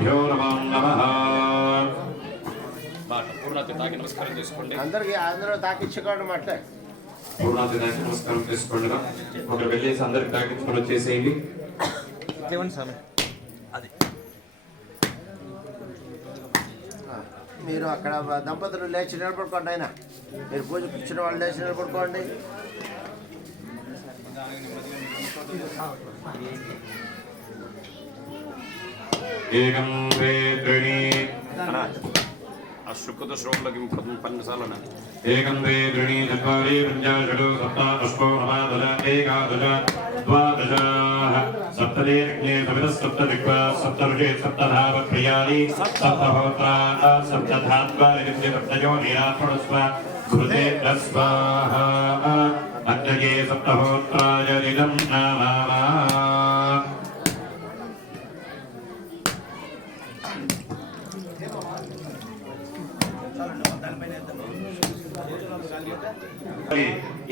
గురుభ్యో నమో నమః. పూర్ణాతి తాకి నమస్కారం చేసుకోండి. అందరూ తాకించుకోవడం అట్లే పూర్ణాతి తాకి నమస్కారం చేసుకోండి. ఒకరు వెళ్ళేసి అందరికి తాకించుకొని వచ్చేసేయండి. మీరు అక్కడ దంపతులు లేచి నిలబడుకోండి. అయినా మీరు పూజ కూర్చున్న వాళ్ళు లేచి నిలబడుకోండి. ఏకం వేత్రిణి అశుద్ధ శ్లోకంలోకి 12 సార్లు ఏకం వేత్రిణి చత్వారి పంచాషడు సప్త అష్టో నవాదశ ఏకాదశ ద్వాదశ సప్తదే అగ్నే సవితః సప్త దిక్పా సప్త ఋషే సప్తధావ క్రియాని సప్తహోత్రా సప్తధాత్వా నిత్య సప్తయో నిరాత్మస్వ కృతే స్వాహ అగ్నయే సప్తహోత్రాయ ఇదం నమః.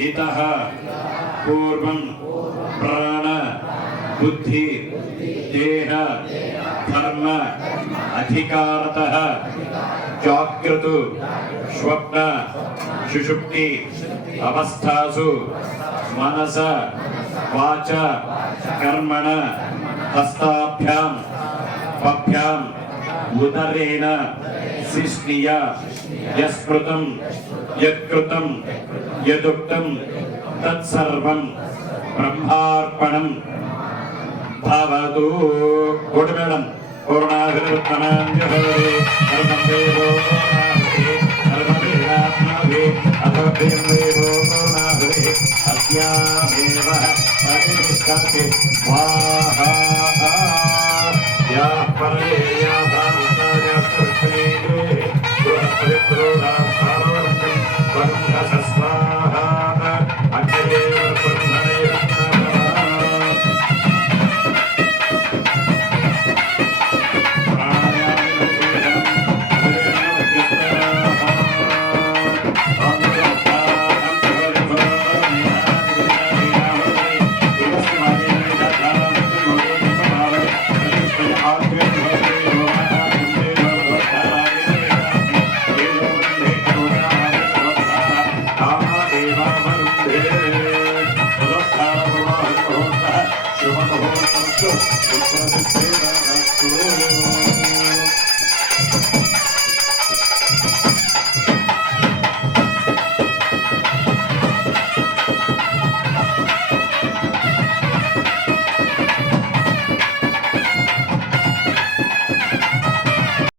इतः पूर्वं प्राण बुद्धि देह धर्म अधिकारतः जागृत स्वप्न सुषुप्ति अवस्थासु मनस वाच कर्मण हस्ताभ्यां पभ्यां उदरेण शिष्णिया यस्मृतं यत्कृतं यदुक्तं तत्सर्वं ब्रह्मार्पणं भवतु. गुड मैडम पूर्णाभिर्वत्तमान्यभवति सर्वं देवो पूर्णाहुतिः सर्वमेवात्माभिः अथोऽयं देवो पूर्णाहुतिः अस्यामेव प्रतिष्ठते स्वाहा. या परेया